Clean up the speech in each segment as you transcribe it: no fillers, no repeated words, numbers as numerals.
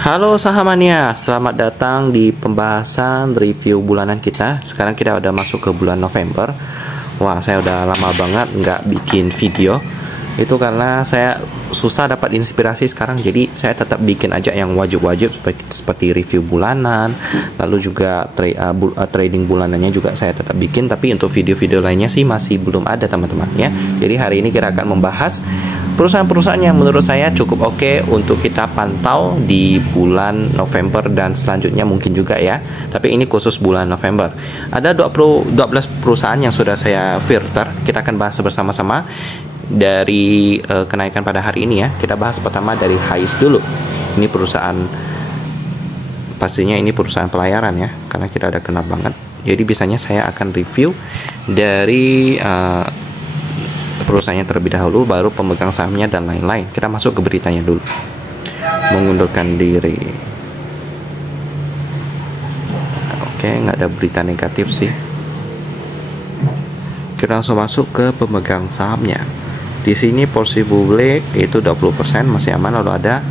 Halo sahamania, selamat datang di pembahasan review bulanan kita. Sekarang kita udah masuk ke bulan November. Wah, saya udah lama banget nggak bikin video. Itu karena saya susah dapat inspirasi sekarang. Jadi saya tetap bikin aja yang wajib-wajib seperti review bulanan. Lalu juga trading bulanannya juga saya tetap bikin. Tapi untuk video-video lainnya sih masih belum ada teman-teman ya. Jadi hari ini kita akan membahas perusahaan-perusahaan yang menurut saya cukup oke untuk kita pantau di bulan November dan selanjutnya mungkin juga ya. Tapi ini khusus bulan November. Ada 12 perusahaan yang sudah saya filter. Kita akan bahas bersama-sama dari kenaikan pada hari ini ya. Kita bahas pertama dari Highs dulu. Ini perusahaan, pastinya ini perusahaan pelayaran ya, karena kita udah kenal banget. Jadi biasanya saya akan review dari perusahaannya terlebih dahulu, baru pemegang sahamnya dan lain-lain. Kita masuk ke beritanya dulu. Mengundurkan diri. Oke, nggak ada berita negatif sih. Kita langsung masuk ke pemegang sahamnya. Di sini porsi publik itu 20%, masih aman. Lalu ada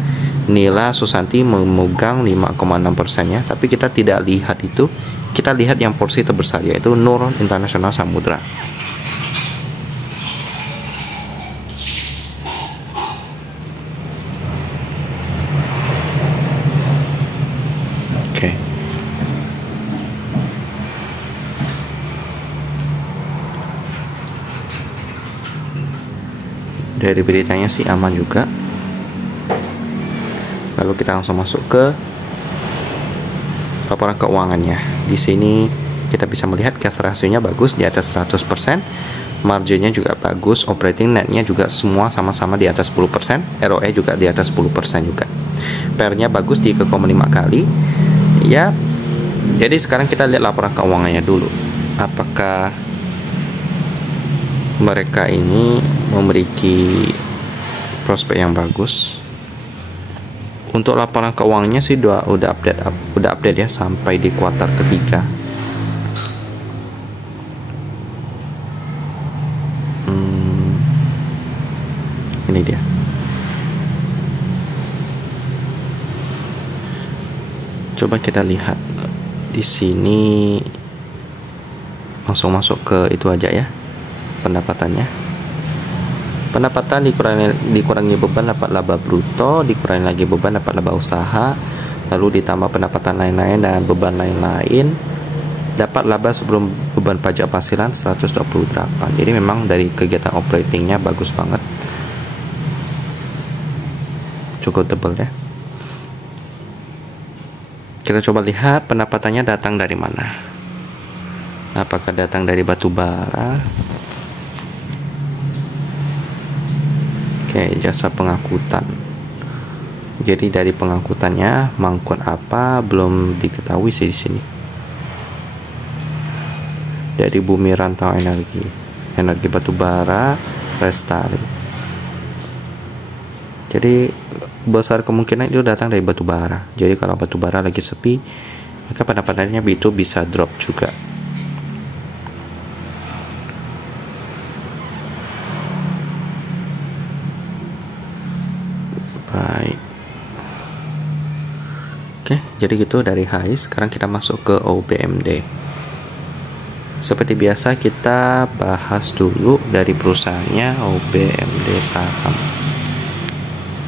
Nila Susanti memegang 5,6% ya. Tapi kita tidak lihat itu. Kita lihat yang porsi terbesar, yaitu Nur International Samudra. Oke. Dari beritanya sih aman juga. Lalu kita langsung masuk ke laporan keuangannya. Di sini kita bisa melihat cash ratio-nya bagus di atas 100%, marginnya juga bagus, operating netnya juga semua sama-sama di atas 10%, ROE juga di atas 10% juga. PR-nya bagus di 3,5 kali. Ya. Jadi sekarang kita lihat laporan keuangannya dulu. Apakah mereka ini memiliki prospek yang bagus? Untuk laporan keuangannya sih udah update ya sampai di kuartal ketiga. Ini dia. Coba kita lihat di sini, langsung masuk ke itu aja ya. Pendapatannya, dikurangi beban dapat laba bruto, dikurangi lagi beban dapat laba usaha, lalu ditambah pendapatan lain-lain dan beban lain-lain dapat laba sebelum beban pajak penghasilan 128. Jadi memang dari kegiatan operatingnya bagus banget, cukup tebal ya. Kita coba lihat pendapatannya datang dari mana. Apakah datang dari batu bara? Oke, jasa pengangkutan. Jadi dari pengangkutannya mengangkut apa belum diketahui sih di sini. Dari Bumi Rantau energi batu bara, Lestari. Jadi besar kemungkinan itu datang dari batu bara. Jadi kalau batu bara lagi sepi, maka pendapatannya itu bisa drop juga. Baik. Oke, jadi gitu dari Highs. Sekarang kita masuk ke OBMD. Seperti biasa kita bahas dulu dari perusahaannya OBMD saham.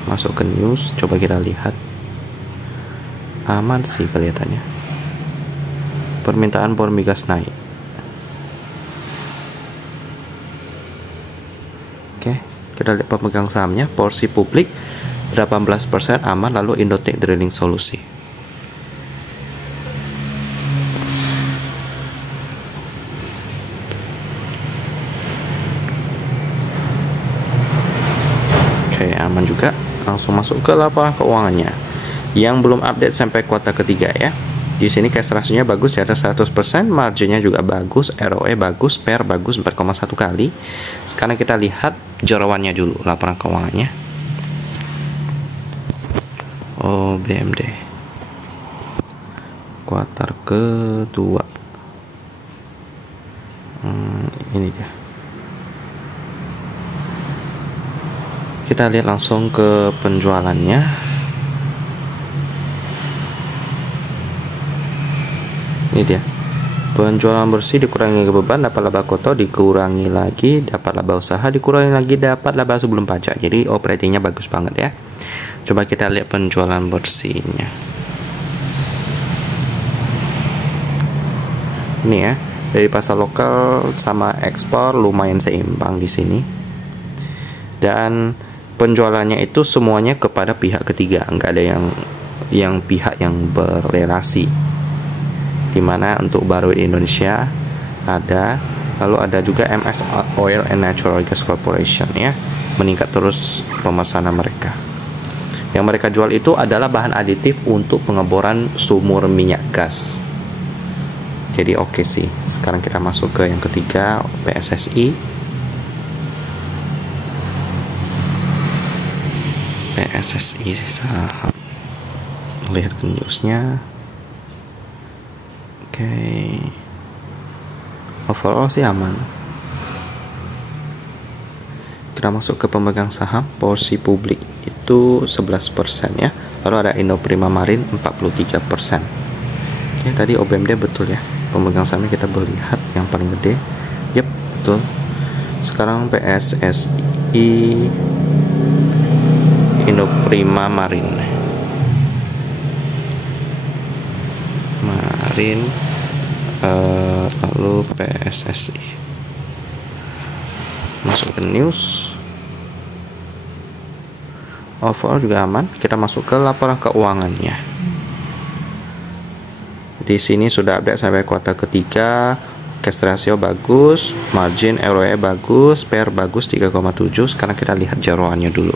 Masuk ke news, coba kita lihat. Aman sih kelihatannya. Permintaan bor migas naik. Oke, kita lihat pemegang sahamnya. Porsi publik 18% aman. Lalu Indotech Drilling Solusi. Oke, aman juga. Langsung masuk ke laporan keuangannya yang belum update sampai kuartal ketiga ya. Di sini cash ratio-nya bagus di atas 100%, marginnya juga bagus, ROE bagus, PR bagus 4,1 kali. Sekarang kita lihat jeroannya dulu, laporan keuangannya. OBMD kuartal kedua. Ini dia. Kita lihat langsung ke penjualannya. Ini dia. Penjualan bersih dikurangi beban, dapat laba kotor dikurangi lagi, dapat laba usaha dikurangi lagi, dapat laba sebelum pajak. Jadi operatingnya bagus banget ya. Coba kita lihat penjualan bersihnya. Ini ya, dari pasar lokal sama ekspor lumayan seimbang di sini. Dan penjualannya itu semuanya kepada pihak ketiga, nggak ada yang pihak yang berrelasi. Dimana untuk baru Indonesia ada, lalu ada juga MS Oil and Natural Gas Corporation ya, meningkat terus pemesanan mereka. Yang mereka jual itu adalah bahan aditif untuk pengeboran sumur minyak gas. Jadi oke sih. Sekarang kita masuk ke yang ketiga, PSSI. PSSI saham. Lihat ke newsnya. Overall sih aman. Kita masuk ke pemegang saham. Porsi publik itu 11% ya. Lalu ada Indo Prima Marine 43%. Oke, tadi OBMD betul ya. Pemegang sahamnya kita lihat yang paling gede. Yep, betul. Sekarang PSSI Indo Prima Marine. Lalu PSSI. Masuk ke news. Overall juga aman. Kita masuk ke laporan keuangannya. Di sini sudah update sampai kuartal ketiga. Cash ratio bagus, margin ROE bagus, PER bagus 3,7. Sekarang kita lihat jaruannya dulu.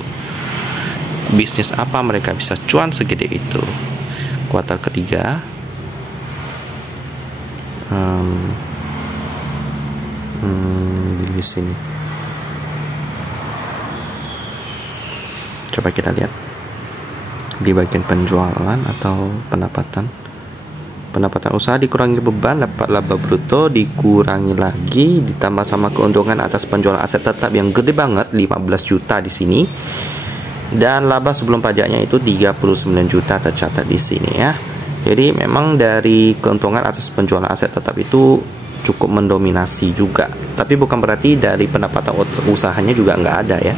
Bisnis apa mereka bisa cuan segede itu? Kuartal ketiga. Di sini coba kita lihat di bagian penjualan atau pendapatan usaha dikurangi beban, dapat laba bruto dikurangi lagi, ditambah sama keuntungan atas penjualan aset tetap yang gede banget 15 juta di sini, dan laba sebelum pajaknya itu 39 juta tercatat di sini ya. Jadi memang dari keuntungan atas penjualan aset tetap itu cukup mendominasi juga. Tapi bukan berarti dari pendapatan usahanya juga nggak ada ya.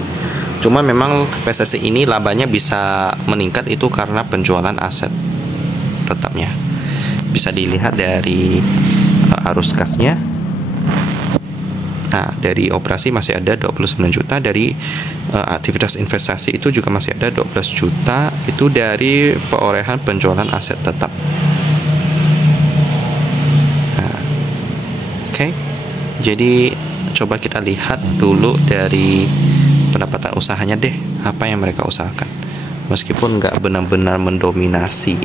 Cuma memang PSSI ini labanya bisa meningkat itu karena penjualan aset tetapnya. Bisa dilihat dari arus kasnya. Nah, dari operasi masih ada 29 juta, dari aktivitas investasi itu juga masih ada 12 juta, itu dari perolehan penjualan aset tetap. Nah, oke. Jadi coba kita lihat dulu dari pendapatan usahanya deh, apa yang mereka usahakan. Meskipun nggak benar-benar mendominasi.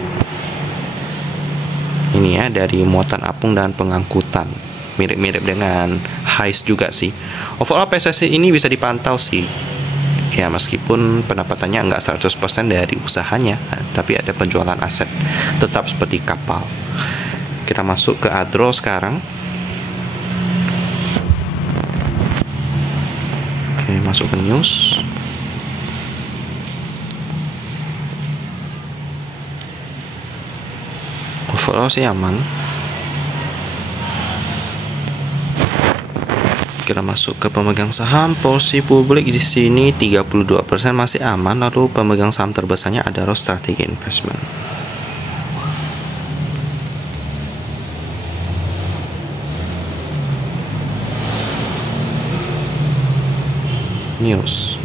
Ini ya, dari muatan apung dan pengangkutan. Mirip-mirip dengan Highs juga sih. Overall PSSI ini bisa dipantau sih. Ya, meskipun pendapatannya nggak 100% dari usahanya, tapi ada penjualan aset tetap seperti kapal. Kita masuk ke Adro sekarang. Oke, masuk ke news. Overall sih aman. Kita masuk ke pemegang saham. Porsi publik di sini 32% masih aman. Lalu pemegang saham terbesarnya adalah Strategi Investment. News.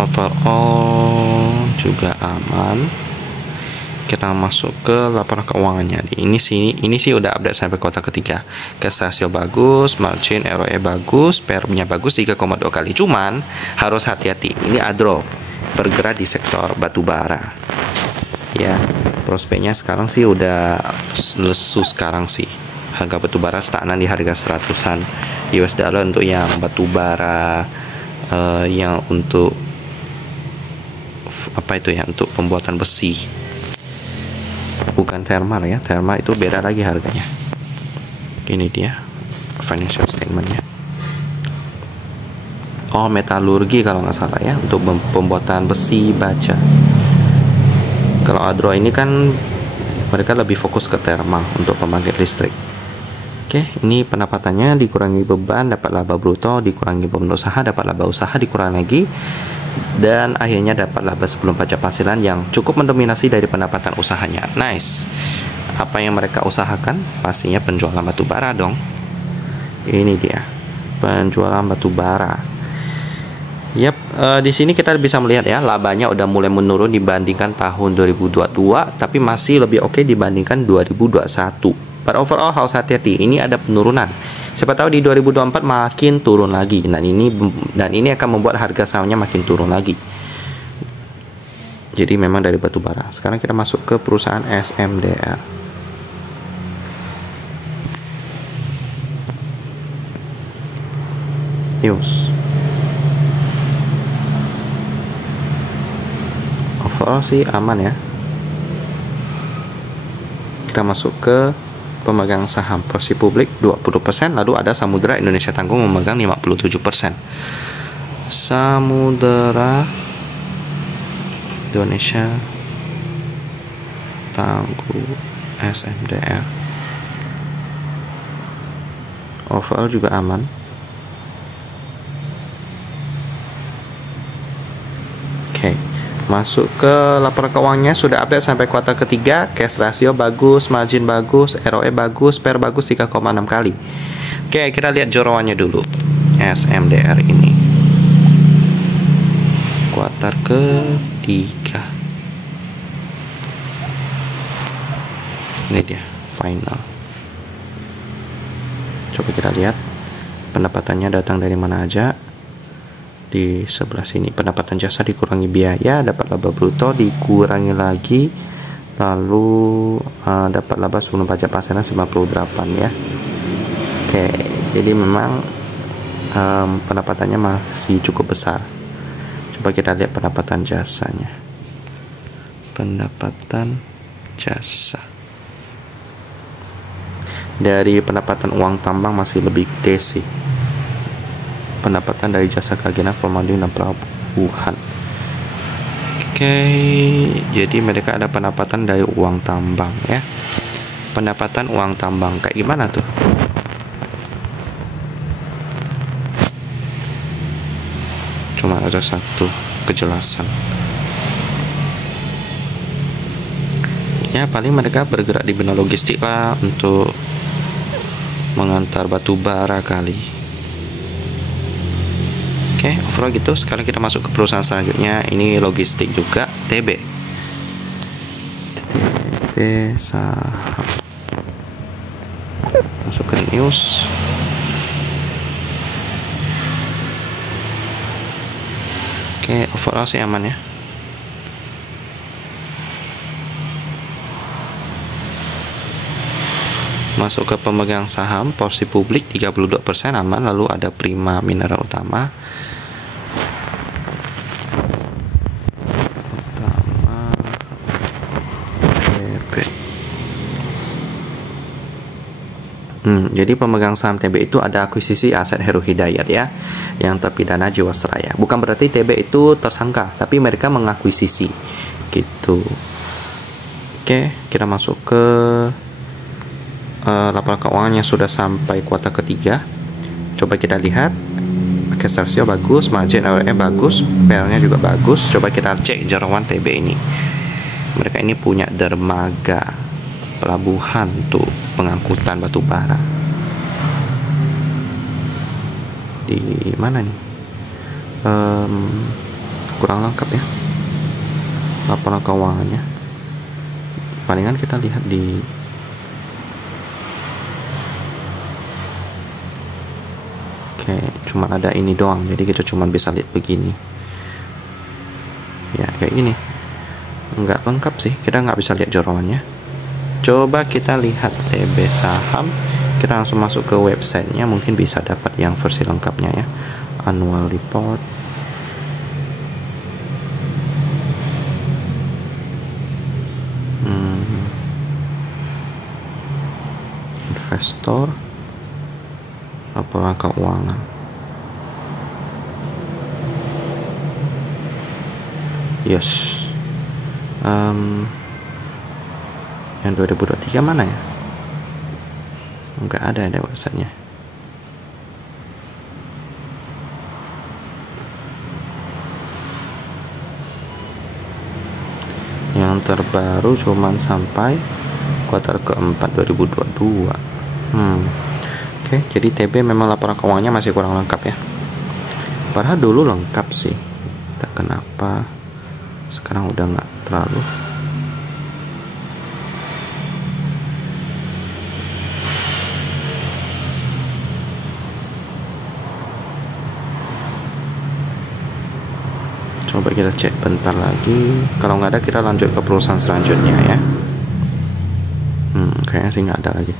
Overall juga aman. Kita masuk ke laporan keuangannya. Ini sih udah update sampai kuartal ketiga. Cash ratio bagus, margin ROE bagus, PER-nya bagus 3,2 kali. Cuman harus hati-hati. Ini Adro bergerak di sektor batubara. Ya, prospeknya sekarang sih udah lesu sekarang sih. Harga batubara stagnan di harga 100-an US dollar untuk yang batubara yang untuk apa itu ya, untuk pembuatan besi. Bukan thermal ya, thermal itu beda lagi harganya. Ini dia financial statementnya. Oh, metalurgi kalau nggak salah ya, untuk pembuatan besi baja. Kalau Adro ini kan mereka lebih fokus ke thermal untuk pembangkit listrik. Oke, ini pendapatannya dikurangi beban dapat laba bruto, dikurangi beban usaha dapat laba usaha dikurangi lagi, dan akhirnya dapat laba sebelum pajak penghasilan yang cukup mendominasi dari pendapatan usahanya. Nice. Apa yang mereka usahakan? Pastinya penjualan batu bara dong. Ini dia, penjualan batu bara. Yap, di sini kita bisa melihat ya, labanya udah mulai menurun dibandingkan tahun 2022, tapi masih lebih oke dibandingkan 2021. But overall harus hati-hati, ini ada penurunan. Siapa tahu di 2024 makin turun lagi. Dan ini akan membuat harga sahamnya makin turun lagi. Jadi memang dari batu bara. Sekarang kita masuk ke perusahaan SMDR. News. Overall sih aman ya. Kita masuk ke pemegang saham porsi publik 20%, lalu ada Samudera Indonesia Tangguh memegang 57%. Samudera Indonesia Tangguh SMDR. Overall juga aman. Oke. Masuk ke laporan keuangannya, sudah update sampai kuartal ketiga, cash ratio bagus, margin bagus, ROE bagus, PER bagus 3,6 kali. Oke, kita lihat jorowannya dulu. SMDR ini kuartal ketiga. Ini dia final. Coba kita lihat pendapatannya datang dari mana aja. Di sebelah sini pendapatan jasa dikurangi biaya, dapat laba bruto dikurangi lagi, lalu dapat laba sebelum pajak penghasilan 98 ya. Oke, jadi memang pendapatannya masih cukup besar. Coba kita lihat pendapatan jasanya. Pendapatan jasa dari pendapatan uang tambang masih lebih gede sih. Pendapatan dari jasa keagenan formalin dan pelabuhan. Oke, jadi mereka ada pendapatan dari uang tambang ya. Pendapatan uang tambang kayak gimana tuh? Cuma ada satu kejelasan. Ya paling mereka bergerak di bidang logistik lah, untuk mengantar batu bara kali. Oke, overall gitu. Sekarang kita masuk ke perusahaan selanjutnya. Ini logistik juga, TB saham. Masuk ke news. Oke, overall sih aman ya. Masuk ke pemegang saham porsi publik 32% aman, lalu ada Prima Mineral Utama. Jadi pemegang saham TB itu ada akuisisi aset Heru Hidayat ya, yang terpidana Jiwasraya. Bukan berarti TB itu tersangka, tapi mereka mengakuisisi gitu. Oke, kita masuk ke laporan keuangan yang sudah sampai kuartal ketiga. Coba kita lihat, cash ratio bagus, margin ROE bagus, PER-nya juga bagus. Coba kita cek jerawan TB ini. Mereka ini punya dermaga, pelabuhan untuk pengangkutan batu bara. Di mana nih? Kurang lengkap ya laporan keuangannya. Palingan kita lihat di cuma ada ini doang, jadi kita cuma bisa lihat begini ya, kayak gini. Nggak lengkap sih, kita nggak bisa lihat jorowannya. Coba kita lihat TB saham, kita langsung masuk ke websitenya, mungkin bisa dapat yang versi lengkapnya ya. Annual report, investor, laporan keuangan. Yes, Yang 2023 mana ya? Enggak ada websitenya. Yang terbaru cuman sampai kuartal keempat 2022. Oke, jadi TB memang laporan keuangannya masih kurang lengkap ya. Padahal dulu lengkap sih. Tak kenapa sekarang udah nggak terlalu. Coba kita cek bentar lagi. Kalau nggak ada kita lanjut ke perusahaan selanjutnya ya. Kayaknya sih nggak ada lagi.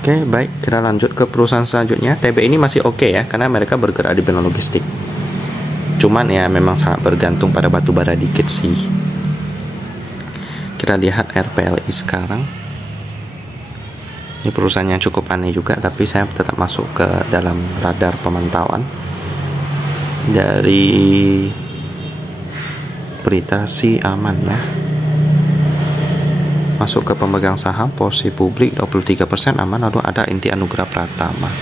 Oke, baik, kita lanjut ke perusahaan selanjutnya. TB ini masih oke ya, karena mereka bergerak di bidang logistik. Cuman ya memang sangat bergantung pada batu bara dikit sih. Kita lihat RPLI sekarang. Ini perusahaan yang cukup aneh juga, tapi saya tetap masuk ke dalam radar pemantauan. Dari berita sih aman ya. Masuk ke pemegang saham, posisi publik 23% aman. Lalu ada Inti Anugrah Pratama,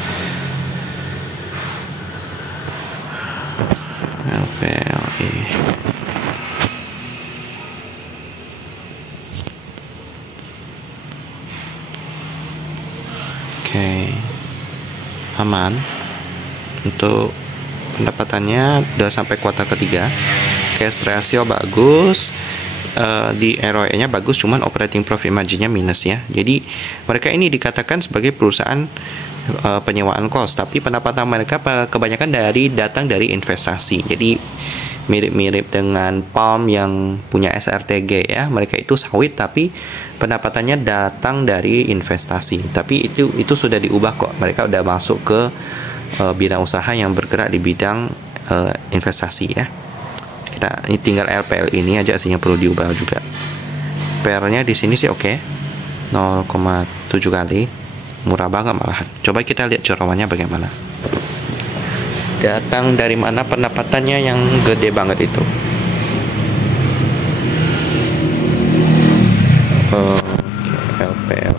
LPLI. Oke, aman. Untuk pendapatannya udah sampai kuartal ketiga. Cash ratio bagus. Di ROE-nya bagus, cuman operating profit margin-nya minus ya. Jadi mereka ini dikatakan sebagai perusahaan penyewaan kos, tapi pendapatan mereka kebanyakan datang dari investasi. Jadi mirip-mirip dengan Palm yang punya SRTG ya. Mereka itu sawit tapi pendapatannya datang dari investasi. Tapi itu sudah diubah kok. Mereka udah masuk ke bidang usaha yang bergerak di bidang investasi ya. Ini tinggal LPL ini aja sih yang perlu diubah juga. PR-nya di sini sih oke. 0,7 kali. Murah banget malahan. Coba kita lihat curawannya bagaimana. Datang dari mana pendapatannya yang gede banget itu? LPL.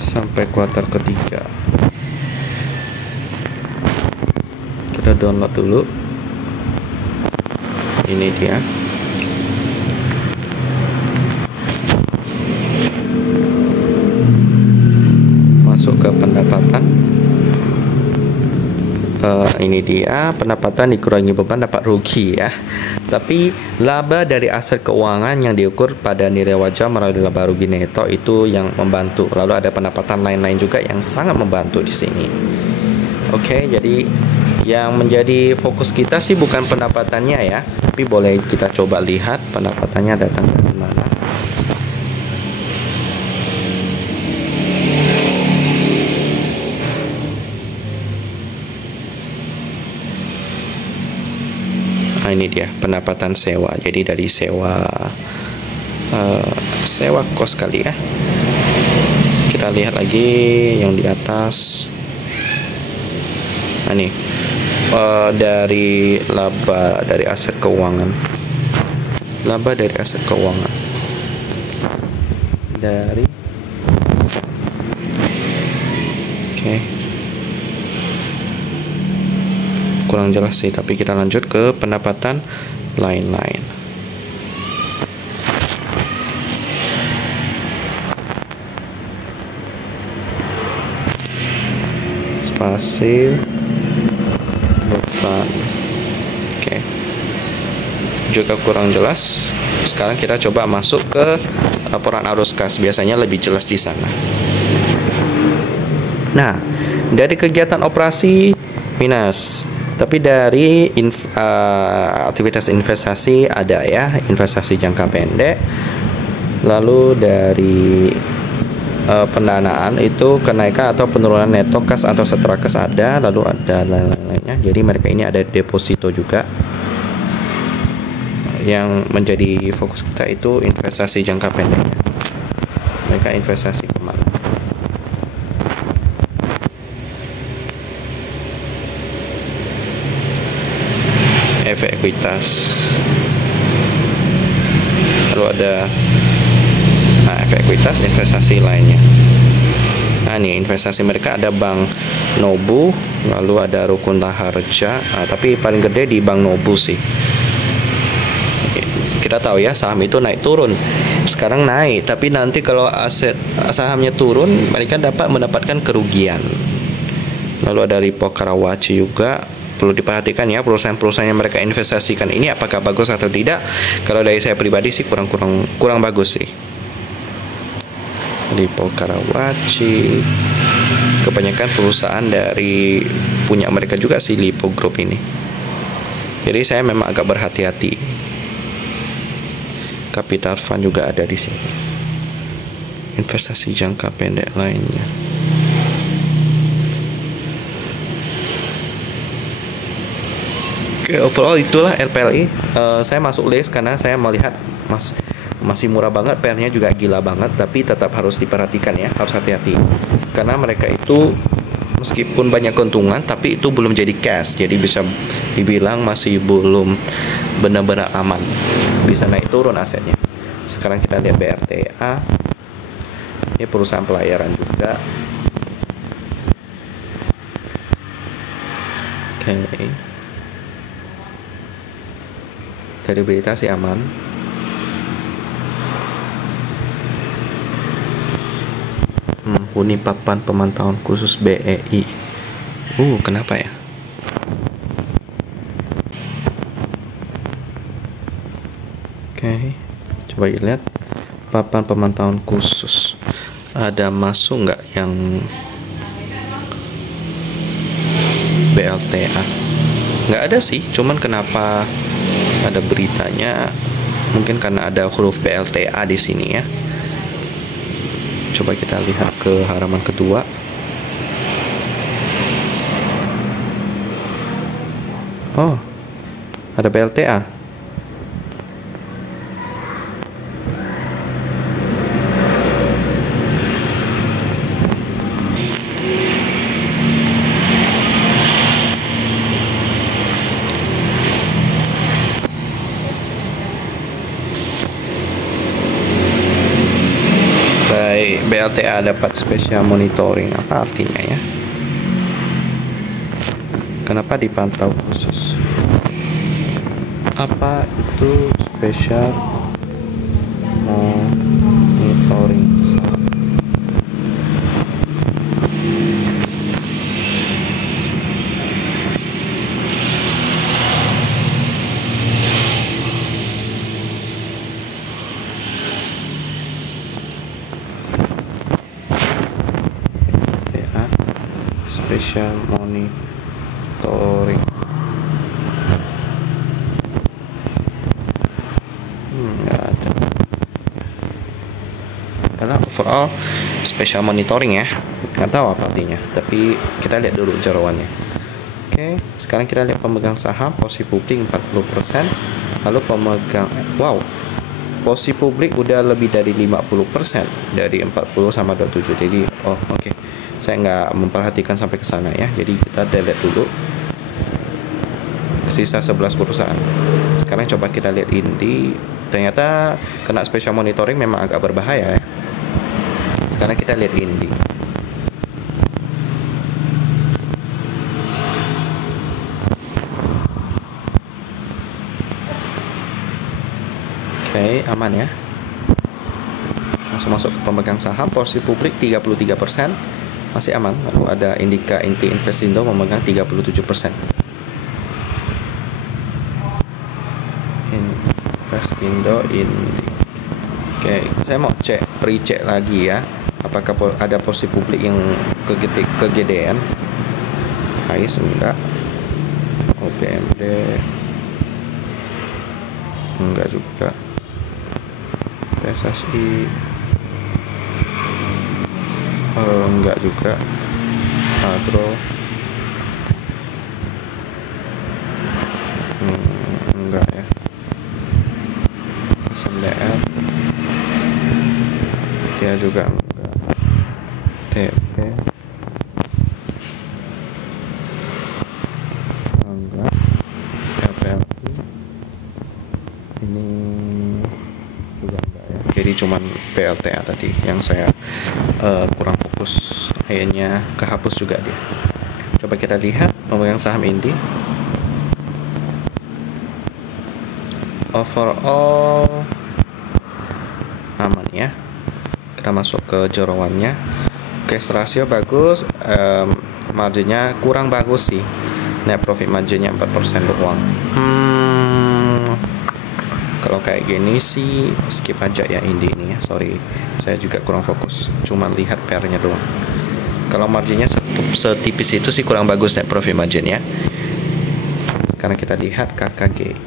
Sampai kuartal ketiga. Kita download dulu. Ini dia. Masuk ke pendapatan. Ini dia pendapatan dikurangi beban dapat rugi ya. Tapi laba dari aset keuangan yang diukur pada nilai wajar melalui laba rugi neto itu yang membantu. Lalu ada pendapatan lain-lain juga yang sangat membantu di sini. Oke, jadi yang menjadi fokus kita sih bukan pendapatannya ya, tapi boleh kita coba lihat pendapatannya datang dari mana. Nah, ini dia pendapatan sewa. Jadi dari sewa kos kali ya. Kita lihat lagi yang di atas. Nah, ini dari laba dari aset keuangan. Laba dari aset keuangan. Dari Oke. Kurang jelas sih, tapi kita lanjut ke pendapatan lain-lain. Spasi beban. Oke. Juga kurang jelas. Sekarang kita coba masuk ke laporan arus kas. Biasanya lebih jelas di sana. Nah, dari kegiatan operasi minus. Tapi dari aktivitas investasi ada ya, investasi jangka pendek. Lalu dari pendanaan itu kenaikan atau penurunan neto kas atau setra kas ada, lalu ada lain-lainnya. Jadi mereka ini ada deposito juga. Yang menjadi fokus kita itu investasi jangka pendeknya. Mereka investasi kemana? Efek ekuitas. lalu ada efek ekuitas, investasi lainnya. Nah, ini investasi mereka ada Bank Nobu, lalu ada Rukun Raharja, tapi paling gede di Bank Nobu sih. Kita tahu ya, saham itu naik turun. Sekarang naik, tapi nanti kalau aset sahamnya turun, mereka dapat mendapatkan kerugian. Lalu ada Lippo Karawaci juga. Perlu diperhatikan ya, perusahaan-perusahaan yang mereka investasikan ini apakah bagus atau tidak. Kalau dari saya pribadi sih kurang bagus sih. Lippo Karawaci, kebanyakan perusahaan dari punya mereka juga sih, Lippo Group ini. Jadi saya memang agak berhati-hati. Capital Fund juga ada di sini. Investasi jangka pendek lainnya. Oke, overall itulah RPLI. Saya masuk list karena saya melihat masih murah banget, PR-nya juga gila banget, tapi tetap harus diperhatikan ya, harus hati-hati. Karena mereka itu meskipun banyak keuntungan, tapi itu belum jadi cash, jadi bisa dibilang masih belum benar-benar aman, bisa naik turun asetnya. Sekarang kita lihat BRTA, ini perusahaan pelayaran juga. Oke, dari berita sih aman. Huni papan pemantauan khusus BEI. Kenapa ya? Oke, coba lihat papan pemantauan khusus. Ada masuk nggak yang BLTA? Nggak ada sih, cuman kenapa ada beritanya? Mungkin karena ada huruf BLTA di sini ya. Coba kita lihat ke halaman kedua. Oh, ada BLTA. BLTA dapat special monitoring, apa artinya ya? Kenapa dipantau khusus? Apa itu special monitoring? Special monitoring. Nggak ada. Karena overall special monitoring ya, nggak tahu apa artinya, tapi kita lihat dulu jarawannya. Oke, sekarang kita lihat pemegang saham. Posisi publik 40%, lalu pemegang posisi publik udah lebih dari 50%, dari 40 sama 27. Jadi oke. Saya nggak memperhatikan sampai ke sana ya, jadi kita delete dulu. Sisa 11 perusahaan. Sekarang coba kita lihat Indi. Ternyata kena special monitoring memang agak berbahaya ya. Sekarang kita lihat Indi. Oke, aman ya. Langsung masuk ke pemegang saham. Porsi publik 33%, masih aman. Lalu ada Indika Inti Investindo memegang 37%. Investindo Indi. Oke, saya mau recheck lagi ya, apakah ada porsi publik yang kegedean. AIS enggak, OPMD enggak juga, PSSI enggak juga, Adro enggak ya, SMDR dia juga enggak, TP enggak, LPLI ini juga jadi cuman PLTA tadi yang saya kurang fokus, akhirnya kehapus juga dia. Coba kita lihat pemegang saham Indi. Overall aman ya. Kita masuk ke jorowannya. Cash ratio bagus, marginnya kurang bagus sih. Net profit marginnya 4% doang. Kalau kayak gini sih skip aja ya Indi ini ya. Sorry, saya juga kurang fokus, cuman lihat PR-nya doang. Kalau marginnya setipis itu sih kurang bagus net profit margin ya. Sekarang kita lihat KKG.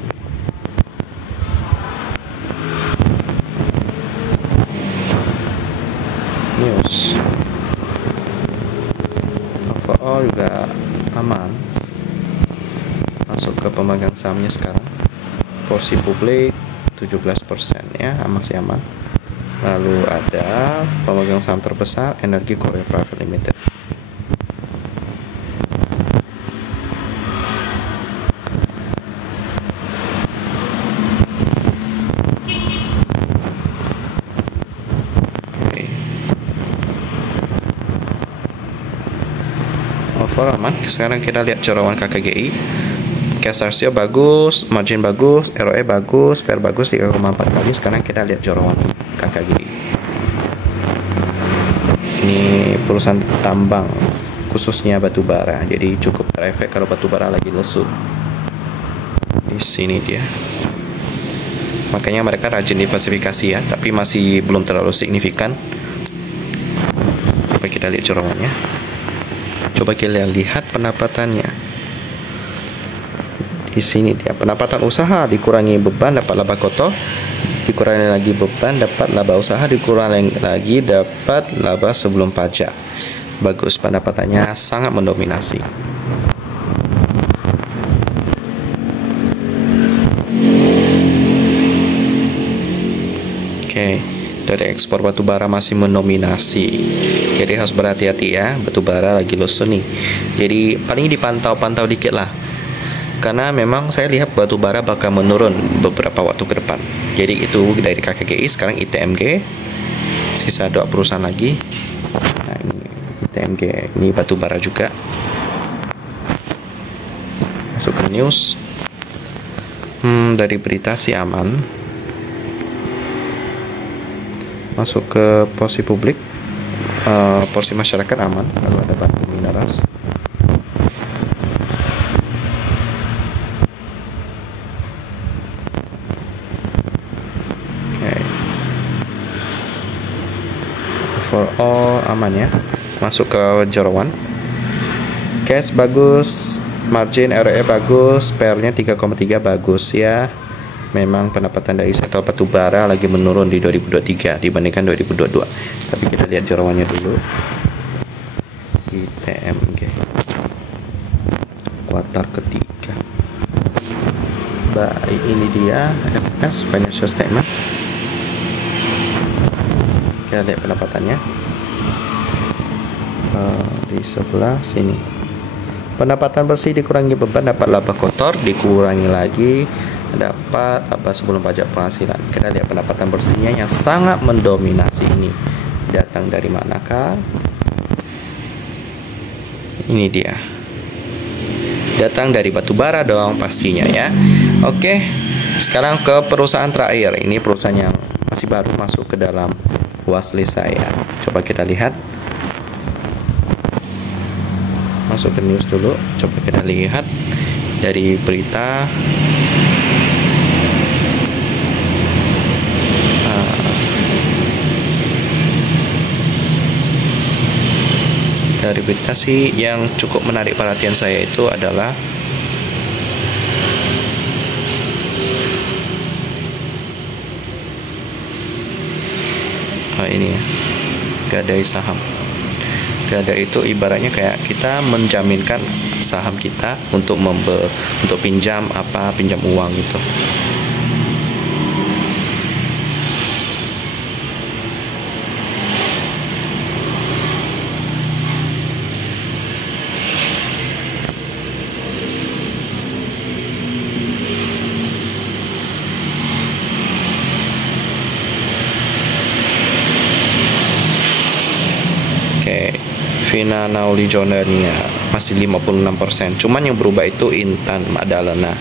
News overall juga aman. Masuk ke pemegang sahamnya sekarang. Porsi publik 17% ya, masih aman. Lalu ada pemegang saham terbesar Energi Korea Private Limited. Overall aman. Sekarang kita lihat jorowan KKGI. Cash ratio bagus, margin bagus, ROE bagus, PR bagus 3,4 kali. Sekarang kita lihat jorowan KKGI. Ini perusahaan tambang, khususnya batu bara. Jadi cukup terefek kalau batu bara lagi lesu. Di sini dia. Makanya mereka rajin diversifikasi ya, tapi masih belum terlalu signifikan. Coba kita lihat jorowannya. Coba kita lihat pendapatannya. Di sini dia, pendapatan usaha dikurangi beban dapat laba kotor, dikurangi lagi beban dapat laba usaha, dikurangi lagi dapat laba sebelum pajak. Bagus, pendapatannya sangat mendominasi. Oke, dari ekspor batu bara masih mendominasi. Jadi harus berhati-hati ya, batu bara lagi lesu nih. Jadi paling dipantau-pantau dikit lah. Karena memang saya lihat batu bara bakal menurun beberapa waktu ke depan. Jadi itu dari KKGI. Sekarang ITMG, sisa 2 perusahaan lagi. Nah ini ITMG, ini batu bara juga. Masuk ke news. Dari berita sih aman. Masuk ke porsi publik, porsi masyarakat aman. Lalu ada Batu Mineras. Overall aman ya. Masuk ke jorowan. Cash bagus, margin ROE bagus, PR-nya 3,3 bagus ya. Memang pendapatan dari sektor batu bara lagi menurun di 2023 dibandingkan 2022. Tapi kita lihat jorowannya dulu. ITMG kuartal ketiga. Baik, ini dia FS financial statement. Kita lihat pendapatannya di sebelah sini. Pendapatan bersih dikurangi beban dapat laba kotor, dikurangi lagi dapat laba sebelum pajak penghasilan. Kita lihat pendapatan bersihnya yang sangat mendominasi ini. Datang dari manakah? Ini dia. Datang dari batu bara dong pastinya ya. Oke, sekarang ke perusahaan terakhir. Ini perusahaan yang masih baru masuk ke dalam watchlist saya. Coba kita lihat. Masuk ke news dulu. Coba kita lihat dari berita. Dari berita sih yang cukup menarik perhatian saya itu adalah ini ya, gadai saham. Gadai itu ibaratnya kayak kita menjaminkan saham kita untuk pinjam pinjam uang gitu. Vina Nauli Jordania masih 56%. Cuman yang berubah itu Intan Madalena.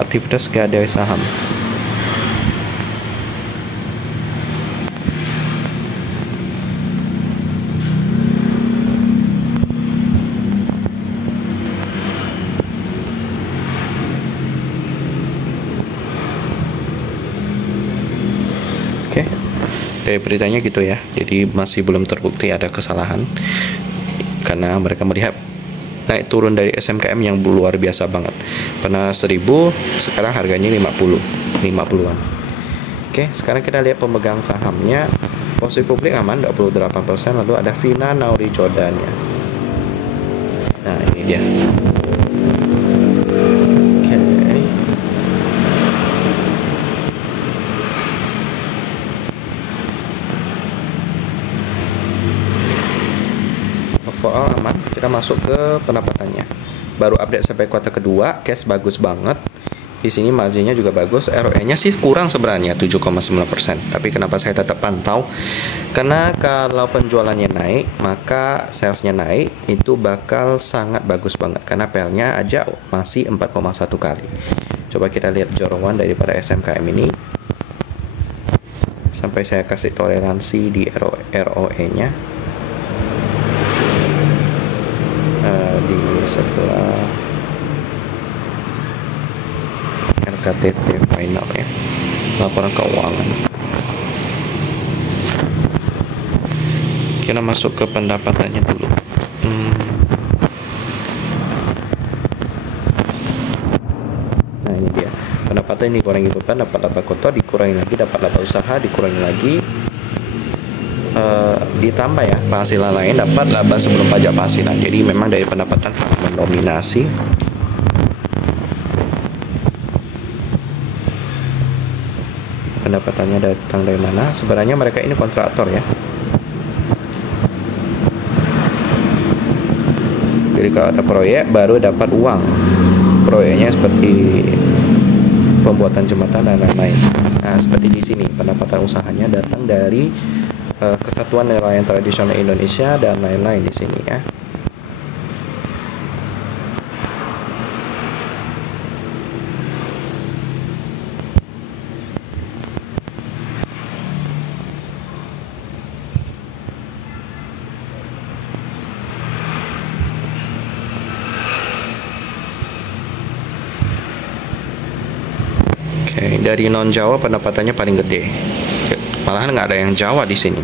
Aktivitas gadai saham. Oke, dari beritanya gitu ya. Jadi masih belum terbukti ada kesalahan karena mereka melihat naik turun dari SMKM yang luar biasa banget. Pernah 1000, sekarang harganya 50-an. Oke, sekarang kita lihat pemegang sahamnya. Posisi publik aman 28%, lalu ada Vina Nauli Jordania. Nah, ini dia. Oke. Overall aman. Kita masuk ke pendapatannya. Baru update sampai kuartal kedua, cash bagus banget. Di sini marginnya juga bagus. ROE-nya sih kurang sebenarnya 7,9%. Tapi kenapa saya tetap pantau? Karena kalau penjualannya naik, maka salesnya naik, itu bakal sangat bagus banget. Karena PL-nya aja masih 4,1 kali. Coba kita lihat jorowan daripada SMKM ini. Sampai saya kasih toleransi di ROE-nya. Di sebelah RKTT final ya, laporan keuangan. Kita masuk ke pendapatannya dulu. Nah, ini dia pendapatan, dikurangi beban, dapat laba kotor, dikurangi lagi, dapat laba usaha, dikurangi lagi, ditambah ya penghasilan lain, dapat laba sebelum pajak penghasilan. Jadi memang dari pendapatan sangat mendominasi. Pendapatannya datang dari mana? Sebenarnya mereka ini kontraktor ya. Jadi kalau ada proyek baru dapat uang. Proyeknya seperti pembuatan jembatan dan lain-lain. Nah, seperti di sini pendapatan usahanya datang dari Kesatuan Nelayan Tradisional Indonesia dan lain-lain di sini ya. Oke, dari non Jawa pendapatannya paling gede. Malahan nggak ada yang Jawa di sini.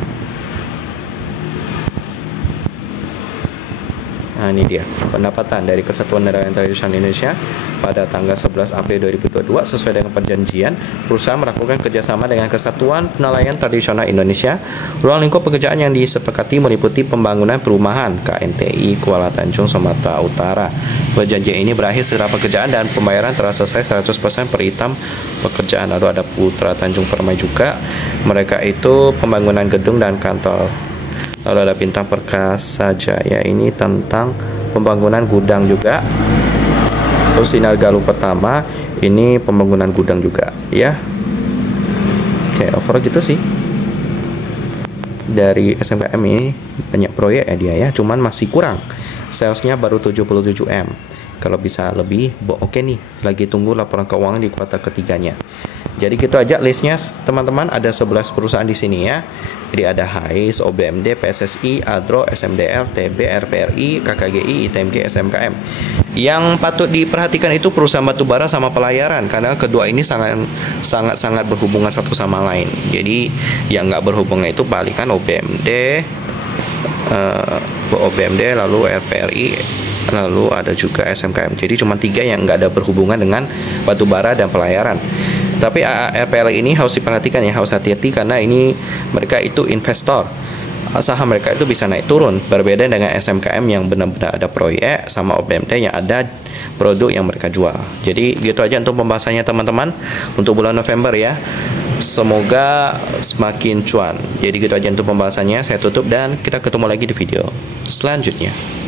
Nah, ini dia pendapatan dari Kesatuan Nelayan Tradisional Indonesia pada tanggal 11 April 2022. Sesuai dengan perjanjian, perusahaan melakukan kerjasama dengan Kesatuan Nelayan Tradisional Indonesia. Ruang lingkup pekerjaan yang disepakati meliputi pembangunan perumahan KNTI Kuala Tanjung, Sumatera Utara. Perjanjian ini berakhir setelah pekerjaan dan pembayaran telah selesai 100% per item pekerjaan. Lalu ada Putra Tanjung Permai juga. Mereka itu pembangunan gedung dan kantor. Lalu ada Bintang Perkasa Jaya, ini tentang pembangunan gudang juga. Terus Sinar Galuh Pertama, ini pembangunan gudang juga ya. Oke, overall gitu sih. Dari SMKM ini banyak proyek ya dia ya, cuman masih kurang. Salesnya baru 77 M. Kalau bisa lebih, oke nih. Lagi tunggu laporan keuangan di kuartal ketiganya. Jadi gitu aja listnya teman-teman. Ada 11 perusahaan di sini ya. Jadi ada HAIS, OBMD, PSSI, ADRO, SMDL, TB, RPRI, KKGI, ITMG, SMKM. Yang patut diperhatikan itu perusahaan batubara sama pelayaran, karena kedua ini sangat berhubungan satu sama lain. Jadi yang nggak berhubungan itu balikan OBMD, lalu RPRI, lalu ada juga SMKM. Jadi cuma 3 yang nggak ada berhubungan dengan batubara dan pelayaran. Tapi RPRI ini harus diperhatikan ya, harus hati-hati karena ini mereka itu investor. Saham mereka itu bisa naik turun, berbeda dengan SMKM yang benar-benar ada proyek, sama OBMD yang ada produk yang mereka jual. Jadi gitu aja untuk pembahasannya teman-teman untuk bulan November ya. semoga semakin cuan. Jadi gitu aja untuk pembahasannya, saya tutup dan kita ketemu lagi di video selanjutnya.